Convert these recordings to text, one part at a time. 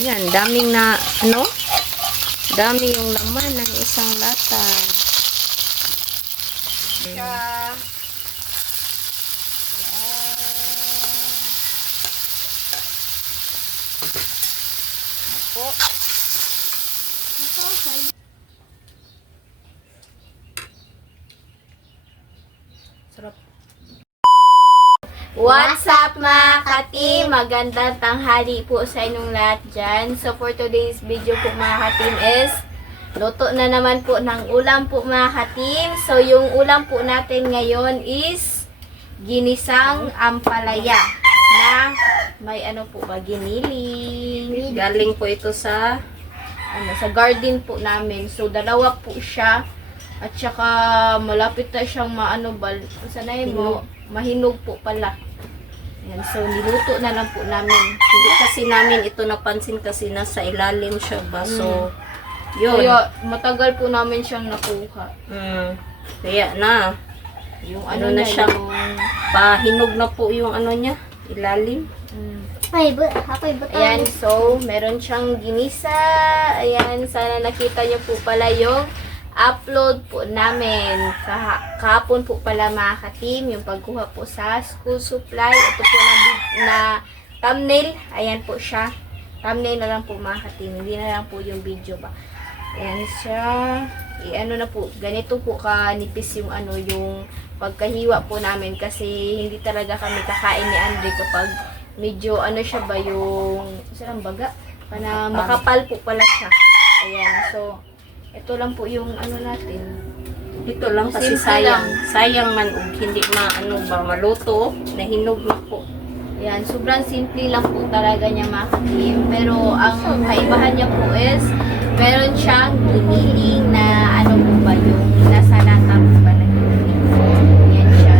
Yan, daming na, ano? Dami yung laman ng isang lata. Siya. Po. Sarap. What's up mga ka-team? Magandang tanghali po sa inyong lahat dyan. So for today's video po mga ka-team is luto na naman po ng ulam po mga ka-team. So yung ulam po natin ngayon is ginisang ampalaya na may ano po ba, giniling. Galing po ito sa Sa garden po namin. So dalawa po siya. At saka malapit na siyang maano ba, sanay mo, mahinog po pala. Yan, so niluto na lang po namin. Hindi kasi namin ito napansin kasi nasa ilalim siya ba. So, yun. Kaya matagal po namin siyang nakuha. Kaya na. Yung Ano ano na na siya? yung Pahinog na po yung ano niya. Ilalim. Ayan, so meron siyang ginisa. Ayan, sana nakita niyo po pala yung upload po namin kahapon po pala mga ka-team, yung pagkuha po sa school supply. Ito po na thumbnail. Ayan po siya. Thumbnail na lang po mga ka-team. Hindi na lang po yung video ba. Ayan siya. Ano na po, ganito po kanipis yung ano, yung pagkahiwa po namin kasi hindi talaga kami kakain ni Andre kapag medyo ano siya ba yung sarang baga. Para makapal po pala siya. Ayan, so ito lang po yung ano natin. Ito lang kasi Simple sayang. lang. Sayang man ug hindi maluto. Nahinog na po. Ayan, sobrang simple lang po talaga niya mga ka-team. Pero ang kaibahan niya po is meron siyang giniling na ano po ba yung nasa lata po ba na giniling. Ayan siya.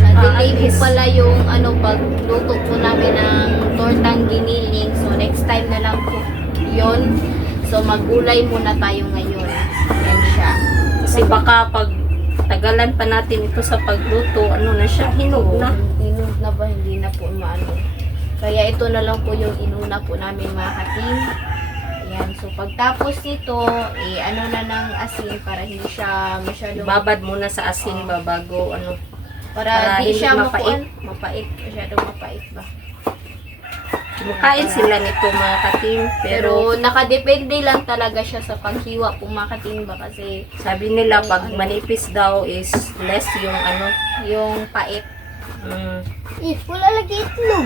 So, delay po pala yung ano pagluto po namin ng tortang giniling. So, next time na lang po yun. So, magulay muna tayo ngayon. Ayan siya. Kasi baka pag tagalan pa natin ito sa pagluto, ano na siya, hinog na. Hinog na ba? Hindi na po maano. Kaya ito na lang po yung inuna po namin mga ka-team. Ayan. So, pagtapos nito, ano na ng asin para hindi siya masyadong... Babad muna sa asin ba bago ano. Para hindi siya mapait. mapait. Masyadong mapait ba? Makain sila nito mga ka-team. Pero nakadepende lang talaga siya sa paghiwa po mga ka-team ba kasi Sabi nila pag manipis daw is less yung ano. yung pait. Wala lagi itlog.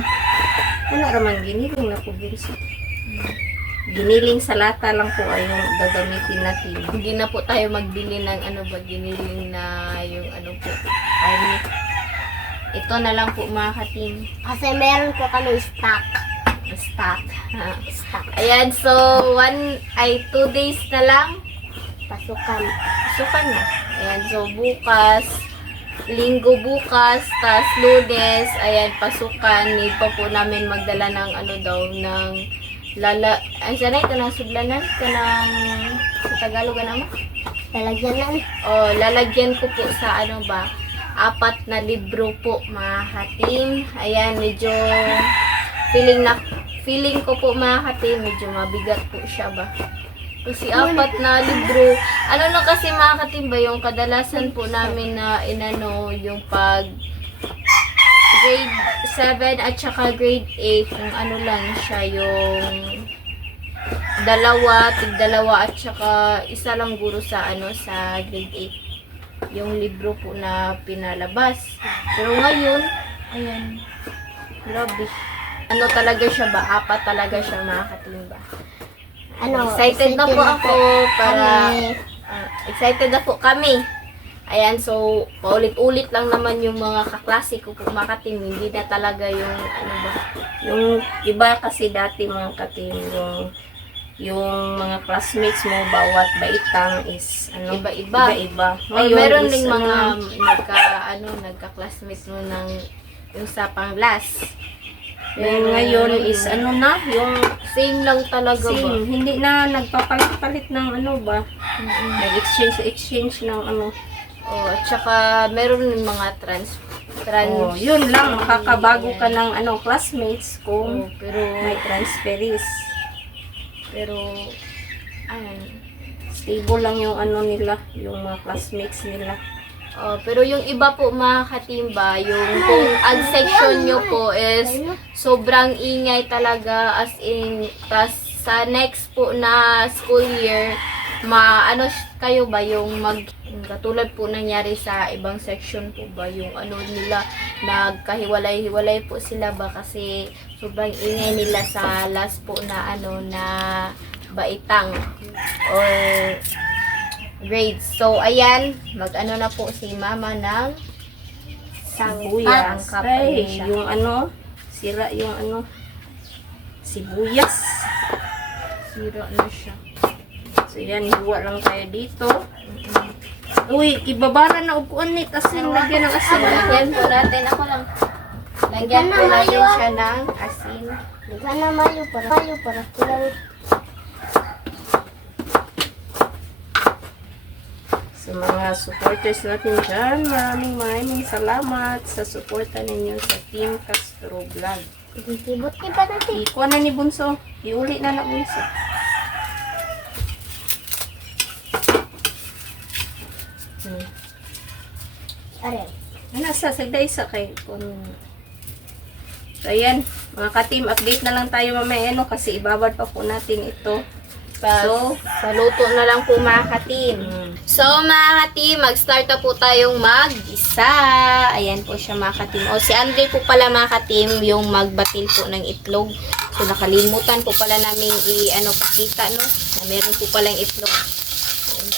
Wala raman giniling na po Vince. Giniling sa lata lang po ay yung gagamitin natin. Hindi na po tayo magbili ng ano ba, giniling na yung ano po, army. Ito na lang po mga ka-team. Kasi meron po kami stock. Stock. Stock. Ayan, so 2 days na lang. Pasukan. Sukan na. Ayan, so bukas, linggo bukas, tas lunes, ayan, pasukan. Need pa po namin magdala ng ano daw, ng ay sanay, kanang sudlanan, kanang sa Tagalog naman. Lalagyan na. Lalagyan ko po sa ano ba, 4 na libro po mga ka-team. Ayan, medyo feeling ko po mga ka-team, medyo mabigat po siya ba. Kasi 4 na libro. Ano na kasi mga ka-team ba, yung kadalasan po namin na inano, yung pag grade 7 at saka grade 8, yung ano lang siya, yung tig-dalawa at saka isa lang guro sa ano, sa grade 8. Yung libro po na pinalabas. Pero ngayon, ayan, grabe. Ano talaga siya ba? 4 talaga siya mga ka-team ba? Excited na po ako para excited na po kami. Ayan, so paulit-ulit lang naman yung mga kaklase ko po mga ka-team. Hindi na talaga yung ano ba. Yung iba kasi dati mga ka-team, yung mga classmates mo bawat baitang is ano, iba-iba. Meron is ding mga ano, nagka-classmates mo ng yung sa pang-last. yung ngayon is ano na, yung Same lang talaga ba? same, hindi na nagpapalit-palit ng ano ba. Nag-exchange ng ano. At saka meron din mga Yun lang, makakabago ka ng ano, classmates kung pero may transferees. Pero, ayun. Stable lang yung ano nila, yung mga classmates nila. Oh, pero yung iba po mga katimba, yung kung ang section nyo po is sobrang ingay talaga as in, tas sa next po na school year, ano kayo ba yung katulad po nangyari sa ibang section po ba yung ano nila, nagkahiwalay-hiwalay po sila ba kasi sobrang ingay nila sa last po na ano na baitang or grades. So, ayan, mag-ano na po si mama ng Sibuyas. Angkap Ay, ulit siya. yung ano, sira yung ano, sibuyas. Sira na siya. So, yan, hiwa lang tayo dito. Uy, ibabara na upuan ni asin, lagyan ng asin. Lagyan po natin, ako lang. Lagyan po natin siya ng asin. Ikaw na mayo para kulang. Sa mga supporters natin dyan, maraming salamat sa suporta ninyo sa Team Castro Vlog. Ikibot ni pa natin. Ikuha na ni Bunso. Iuli na na Bunso. Are. Nasa sagday sa kay kung so, ayan, mga ka-team, update na lang tayo mamaya, no? Kasi ibabad pa po natin ito. So, Sa luto na lang po mga ka-team. So mga ka-team, mag-start na po tayong mag-isa. Ayan po siya mga ka-team. O si Andre po pala mga ka-team yung magbatil po ng itlog. So nakalimutan po pala namin pakita, no? Na meron po palang itlog.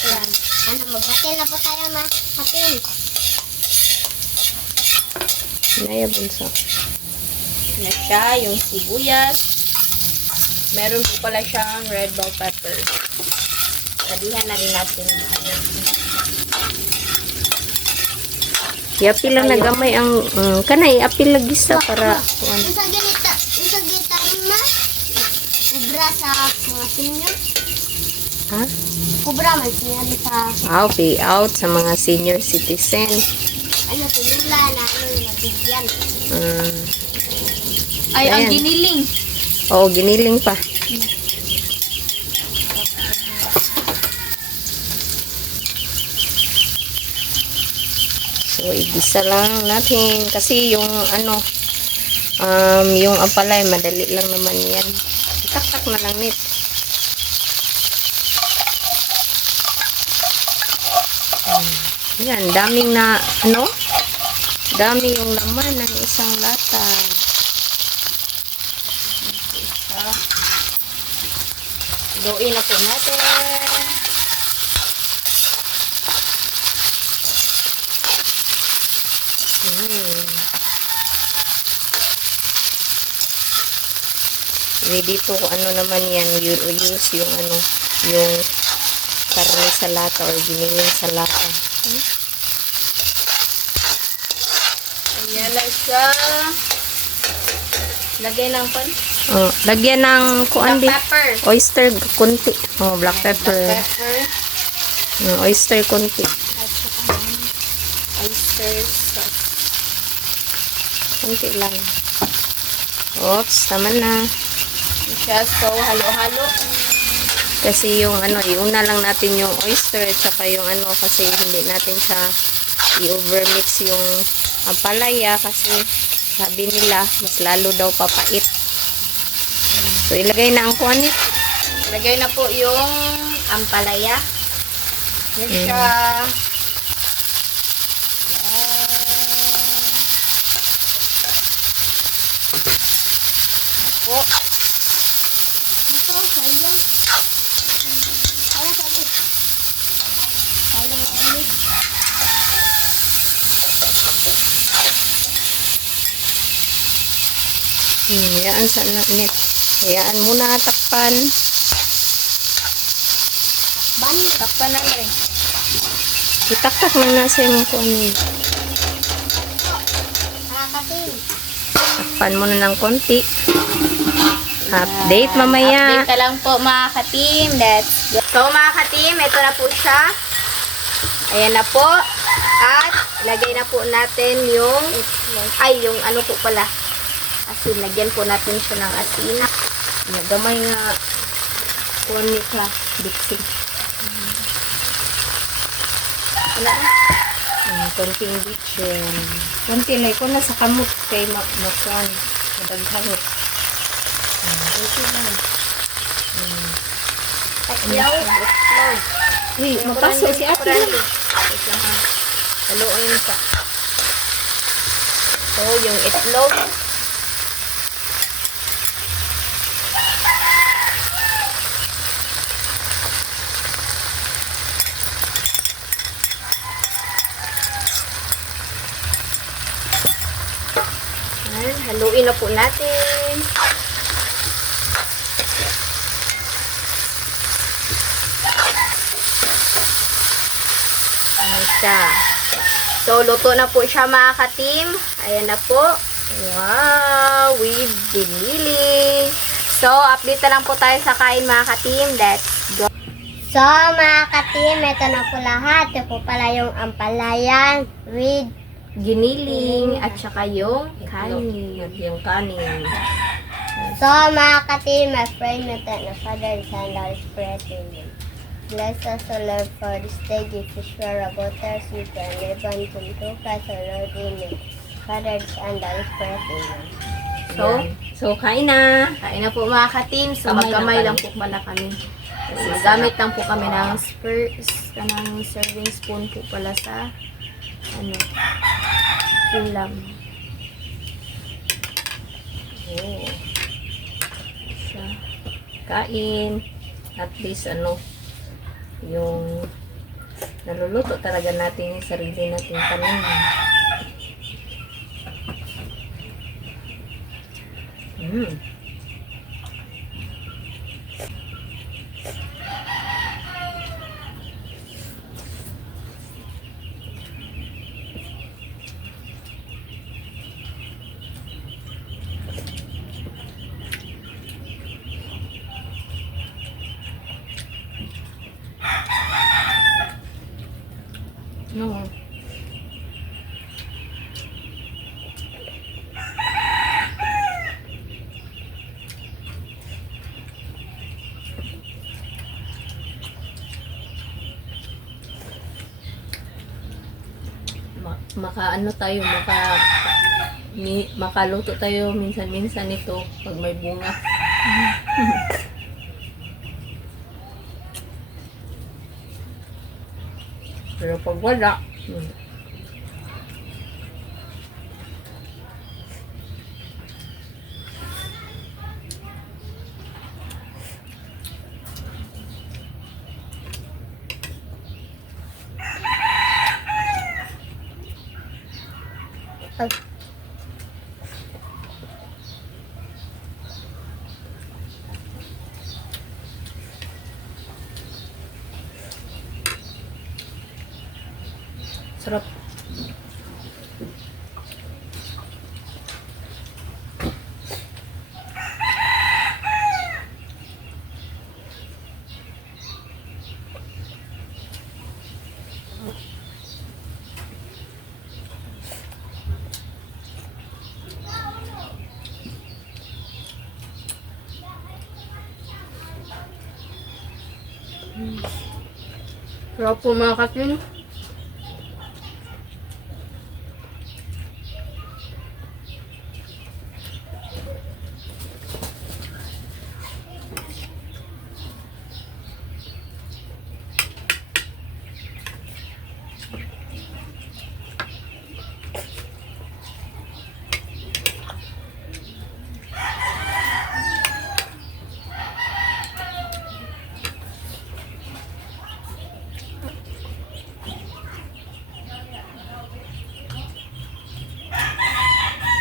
Ayan. Ano, magbatil na po tayo hatin. Naya Bunso. Na siya, yung sibuyas. Meron po pala siyang red bell pepper. Sabihan na rin natin. Yapil lang nagamay ang kanay apil lagi sa para kuan. Isa ganita ma. Kubra sa mga senior. Ha? Kubra man sinabi sa Pay out sa mga senior citizen. ano tinula na ano yung mabigyan. Ay, ang Ayan. giniling. Oo, giniling pa. So, igisa lang natin. Kasi yung yung ampalay, madali lang naman yan. Tak-tak na lang nit. Yan, daming na, dami yung laman ng isang lata. Lutuin na po natin. Dito kung ano naman yan, use yung yung karne sa lata or giniling sa lata. Ayan lang siya. Lagay ng Oh, lagyan ng kuan black din. pepper. Oyster kunti. Oh, black pepper. Black pepper. Oyster kunti. At saka ng oyster sauce. Kunti lang. Oops, tama na. Siya, so halo-halo. Kasi yung iuna lang natin yung oyster at saka yung kasi hindi natin siya i-overmix yung ampalaya kasi sabi nila mas lalo daw papait. So ilagay na ang kuanit. Lagay na po yung ampalaya. Yan siya. Po. Ito, sayang. Para sa atin. Sayang ulit. Hayaan sa net. Hayaan muna takpan. Takpan na rin. Itaktak lang nasa yung kuanin. Nakakatin. Takpan muna ng konti. Update mamaya. Update na lang po mga ka-team. So mga ka-team, ito na po siya. Ayan na po. At lagay na po natin yung yung ano po pala. Asin. Lagyan po natin siya ng asin. Gamay nga. Kunin ka. Bitsig. Wala na. Konting bitsin. Kunti lang ko na sa kamot kay makuan. Madaghangot. Okay na. Tatlaw. Itlog. Uy, mapaso si ate. Wait lang ha. Haluin pa. So, yung itlog. Ayan, haluin na po natin. Ayan siya. So, luto na po siya mga ka-team. Ayan na po. Wow! With binili. So, update na lang po tayo sa kain mga ka-team. Let's go. So, mga ka-team, ito na po lahat. Ito po pala yung ampalayan with Giniling at saka yung kanin. At yung kanin. So, mga ka-team, my friend, ito na Father and Son, Holy Spirit, Amen. Bless us, O Lord, for this day. Give us your about us, we can live and come to Christ, O Lord, Amen. Father and Son, Holy Spirit, Amen. So, Kain na. kain na po mga ka-team. So, Kamay magkamay lang lang po pala kami. Kasi gamit lang po kami ng serving spoon po pala sa ulam. Oh. Siya. Kain. At least yung naluluto talaga natin yung sarili nating tanim. No. Makaluto tayo minsan-minsan nito pag may bunga. Pero pag wala, sarap. Sarap po mga ka-team.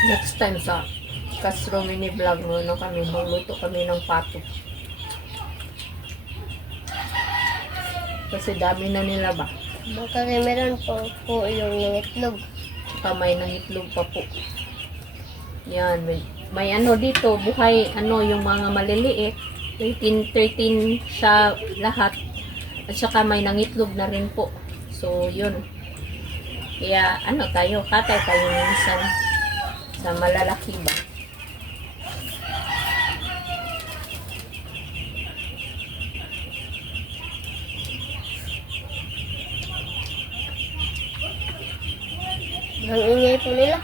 Next time sa Castro Mini Vlog mo, magluto kami ng pato. Kasi dami na nila ba? Baka meron po yung itlog. Saka may nangitlog pa po. Yan, may dito, buhay, yung mga maliliit. 13 siya lahat. At saka may nangitlog na rin po. So, yun. Kaya, katay tayo minsan sa malalaki ba. Ang ingay po nila.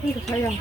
Hindi, sayang.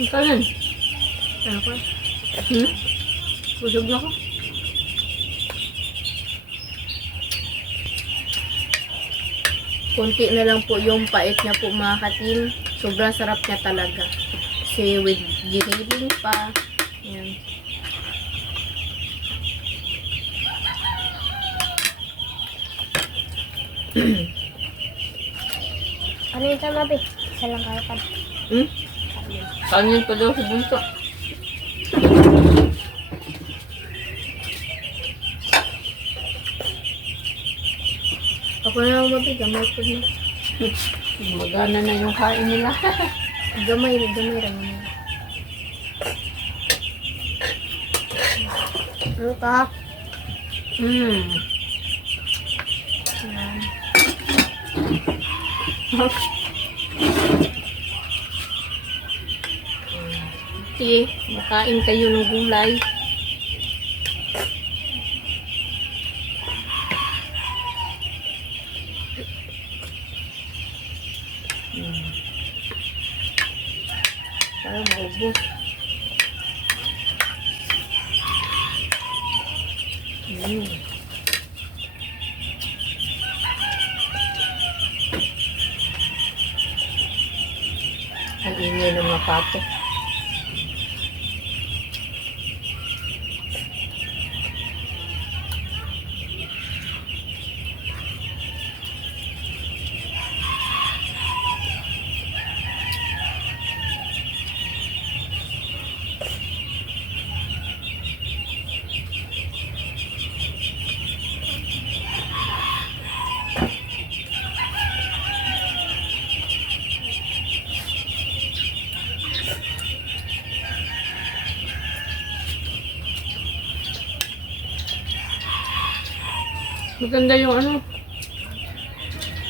Ang kalan. Ano ko? Busog na ako. Kunti na lang po yung pait niya po mga katim. Sobrang sarap niya talaga. Kasi with giniling pa. Yan. Ano yung sama, be? Isa lang karapan. Kanin pa daw sa bunso. Ako na lang mabi, gamay ko na. Magana na yung kain nila. gamay lang nila. Ano ka? Yan. Sige, makain kayo ng gulay. Para maubos. Ang ingay ng mga pato. Maganda yung ano.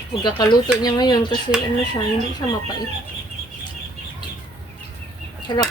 Pagkakaluto niya ngayon kasi ano siya, hindi siya mapait. Sarap.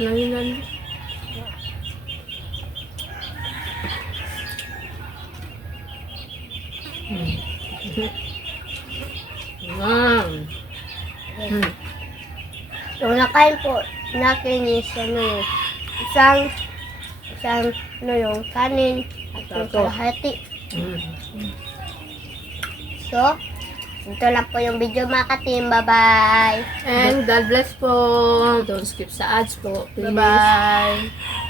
Langinan. Yung nakain po natin is ano, isang ano yung kanin at yung Tato. kalahati. So, Ito lang po yung video mga ka-team. Bye-bye! And God bless po. Don't skip sa ads po, please. Bye-bye.